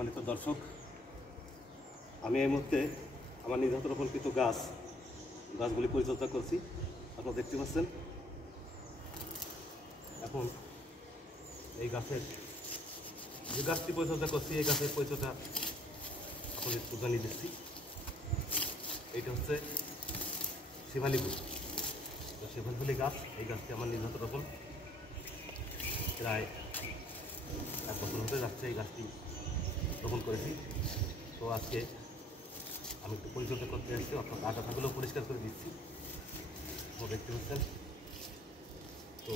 সম্মানিত দর্শক, আমি এই মুহূর্তে আমার নিজ হাতে রোপণকৃত গাছগুলি পরিচর্যা করছি। আপনারা দেখতে পাচ্ছেন। এখন এই গাছের যে গাছটি পরিচর্যা করছি, এই গাছের পরিচর্যা আপনাদের একটু জানিয়ে দিচ্ছি। এইটা হচ্ছে শেফালি ফুল। শেফালি ফুলি গাছ, এই গাছটি আমার নিজ হাতে রোপণ, প্রায় 1 বছর হতে যাচ্ছে এই গাছটি রোপণ করেছি। তো আজকে আমি একটু পরিচর্যা করতে আসছি, অর্থাৎ আগাছাগুলো পরিষ্কার করে দিচ্ছি। তো দেখতে পাচ্ছেন। তো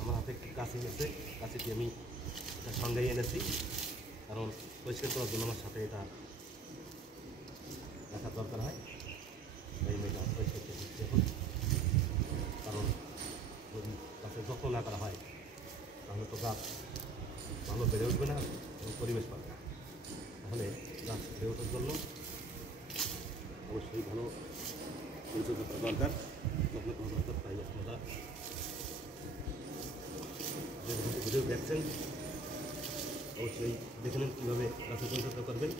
আমার হাতে একটি কাঁচি আছে, কাঁচিটি আমি এটা সঙ্গেই এনেছি, কারণ পরিষ্কার করার জন্য আমার সাথে এটা রাখার দরকার হয়। তাই আমি এটা পরিষ্কার করে দিচ্ছি এখন। কারণ যদি গাছের যত্ন না করা হয় তাহলে তো গাছ ভালো বেড়ে উঠবে না এবং পরিবেশ পাবে না। তাহলে গাছ বেড়ে ওঠার জন্য অবশ্যই ভালো পরিচর্যা করা দরকার, যত্ন করা দরকার। তাই আপনারা যে ভিডিও দেখছেন অবশ্যই দেখে নেন কীভাবে গাছের পরিচর্যা করবেন।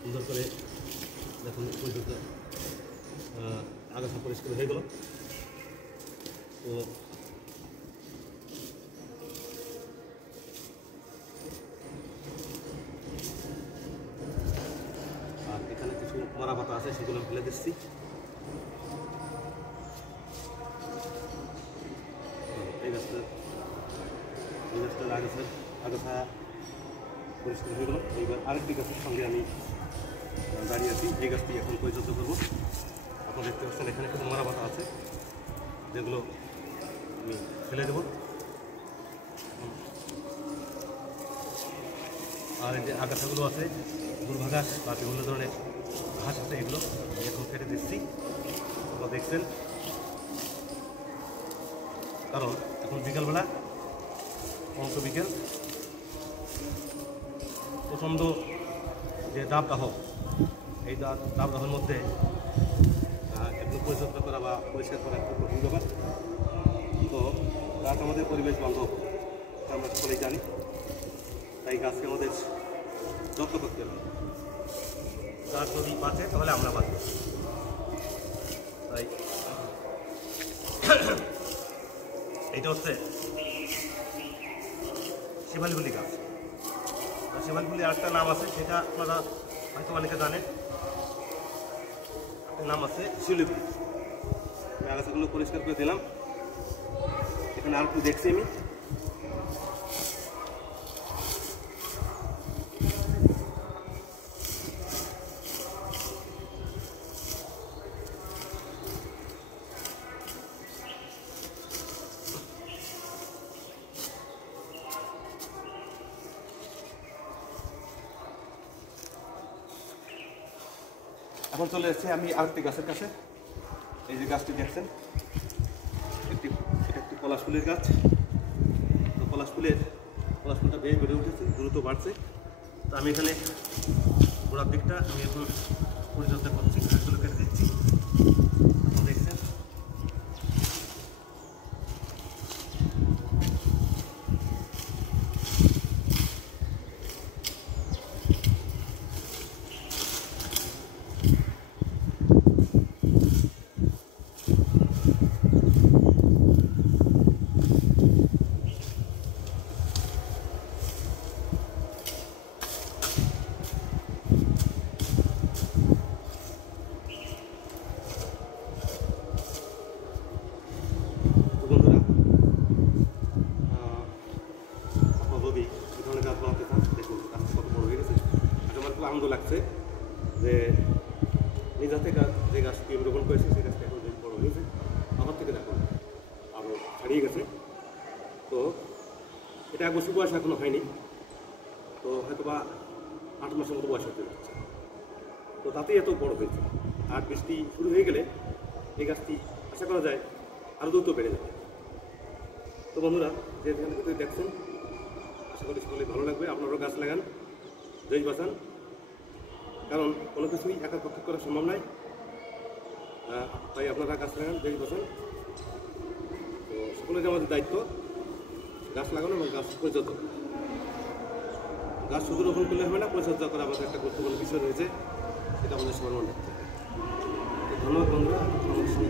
সুন্দর করে দেখুন পরিচর্যা আগাছা পরিষ্কার হয়ে গেল। তো আর এখানে কিছু মরা পাতা আছে, সেগুলো আমি ফেলে দিচ্ছি। এই গাছটার আগাছা পরিষ্কার হয়ে গেল। এইবার আরেকটি গাছের সঙ্গে আমি দাঁড়িয়ে আছি। এই গাছটি এখন পরিচর্যা করবো। আপনারা দেখতে পাচ্ছেন এখানে কিছু মরা পাতা আছে, যেগুলো আমি ফেলে দেব। আর এই যে আগাছাগুলো আছে, দুর্ভাঘাস বা বিভিন্ন ধরনের ঘাস আছে, এগুলো আমি এখন কেটে দিচ্ছি। আপনারা দেখছেন, কারণ এখন বিকালবেলা, অন্ত বিকেল, প্রচণ্ড যে দাবদাহ, এই দাবদাহের মধ্যে এগুলো পরিচর্যা করা বা পরিষ্কার করা একটা কঠিন ব্যাপার। তো গাছ আমাদের পরিবেশ বান্ধব, আমরা সকলেই জানি। তাই গাছকে আমাদের যত্ন করতে হবে। গাছ যদি বাঁচে তাহলে আমরা বাঁচব। তাই এইটা হচ্ছে শেফালি ফুলি গাছ। শেফালি ফুলি আরেকটা নাম আছে, সেটা আপনারা হয়তো অনেকে জানেন। নাম আছে শিউলি ফুল। আগাছাগুলো পরিষ্কার করে দিলাম। এখানে আর একটু দেখছি আমি। এখন চলে এসেছি আমি আরেকটি গাছের কাছে। এই যে গাছটি দেখছেন, এটা একটি পলাশ ফুলের গাছ। তো পলাশ ফুলটা বেশ বেড়ে উঠেছে, দ্রুত বাড়ছে। তো আমি এখানে গোড়ার দিকটা আমি এখন পরিচর্যা করছি, ঘাসগুলো কেটে দিচ্ছি। আপনারা দেখছেন। আনন্দ লাগছে যে নিজ হাতে যে গাছটি আমি রোপণ করেছি, সেই গাছটি এখন বেশ বড় হয়েছে। আমার থেকে দেখুন আরও ছাড়িয়ে গেছে। তো এটা 1 বছর বয়স এখনো হয়নি, তো হয়তো বা 8 মাসের মতো বয়স হতে যাচ্ছে। তো তাতেই এত বড় হয়েছে। আর বৃষ্টি শুরু হয়ে গেলে এই গাছটি আশা করা যায় আরও দ্রুত বেড়ে যাবে। তো বন্ধুরা, যে এখান থেকে দেখছেন, আশা করি সকলে ভালো লাগবে। আপনারাও গাছ লাগান, দেশ বাঁচান। কারণ কোনো কিছুই একার পক্ষে করা সম্ভব নয়। তাই আপনারা গাছ লাগান, দেশ বাঁচান। তো সকলের আমাদের দায়িত্ব গাছ লাগানো এবং গাছ পরিচর্যা করা। গাছ শুধু রোপণ করলে হবে না, পরিচর্যা করা আমাদের একটা গুরুত্বপূর্ণ বিষয় রয়েছে, সেটা আমাদের সবার মনে রাখতে হবে। তো ধন্যবাদ বন্ধুরা, আমাদের সঙ্গে